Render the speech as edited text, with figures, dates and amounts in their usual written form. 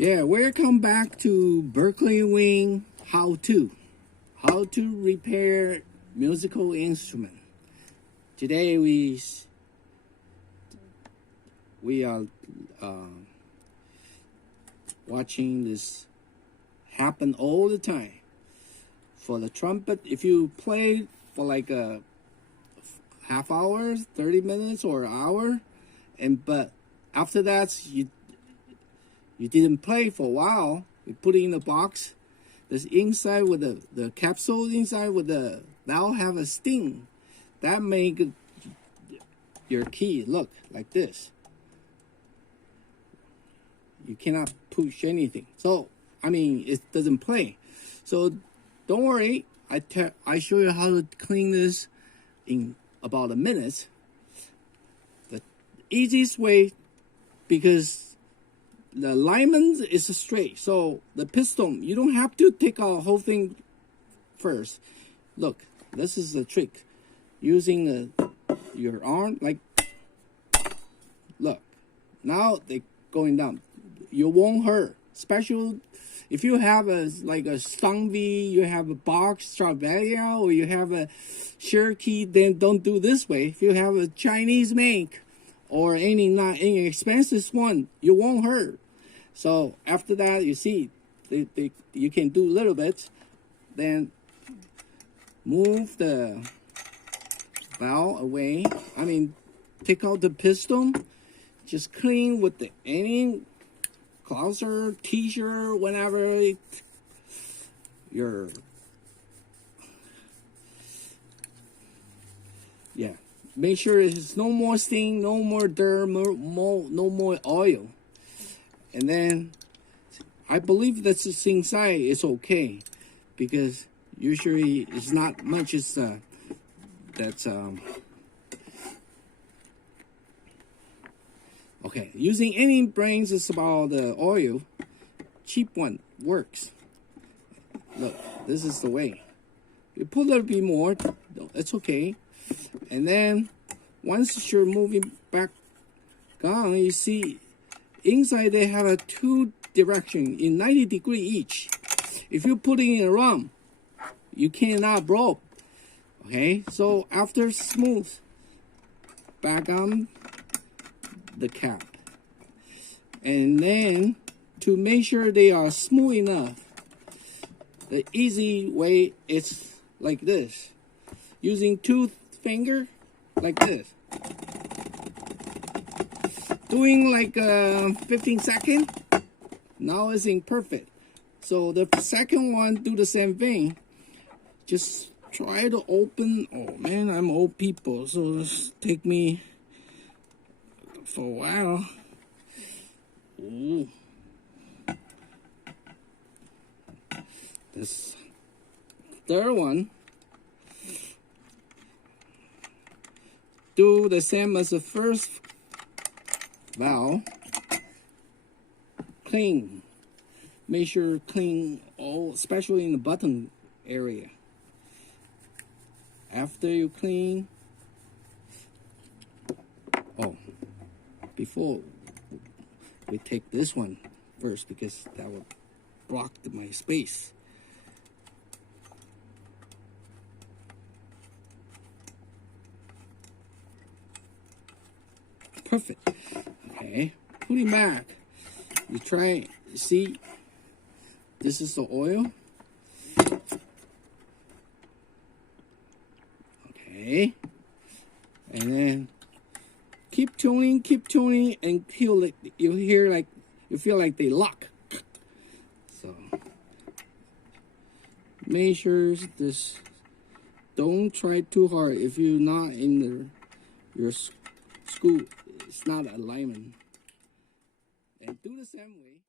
Yeah, welcome back to Berkeley Wing How to repair musical instrument. Today we are watching this happen all the time. For the trumpet, if you play for like a half hour, 30 minutes or an hour, but after that you didn't play for a while, you put it in the box. This inside with the capsule inside with the now have a sting. That make your key look like this. You cannot push anything. So I mean it doesn't play. So don't worry. I show you how to clean this in about a minute. The easiest way, because the alignment is straight, so the piston, you don't have to take out the whole thing first. Look, this is the trick. Using your arm, like, look, now they're going down. You won't hurt. Special if you have like a Stungv, you have a box Stradivarius, or you have a Cherokee, then don't do this way. If you have a Chinese make or any not inexpensive one, you won't hurt. So after that, you see, you can do a little bit, then move the valve away. I mean, take out the piston, just clean with any clouser, t-shirt, whenever yeah. Make sure there's no more stain, no more dirt, no more oil. And then I believe that this inside is okay, because usually it's not much as that's okay. Using any brains is about the oil. Cheap one works. Look, this is the way. You put a little bit more, it's okay. And then once you're moving back down, you see inside they have a two direction in 90 degree each. If you put it in around, you cannot blow. Okay, so after smooth, back on the cap, and then to make sure they are smooth enough, the easy way is like this, using two finger like this, doing like 15 seconds. Now it's imperfect, so the second one do the same thing. Just try to open. Oh man, I'm old people, so this take me for a while. Ooh. This third one, do the same as the first valve. Clean. Make sure clean all, especially in the button area. After you clean, before we take this one first, because that would block my space. Perfect. Okay, put it back. You try, see, this is the oil. Okay, and then keep tuning, and you feel like they lock. So make sure this, don't try too hard. If you're not in your school, it's not alignment. And do the same way.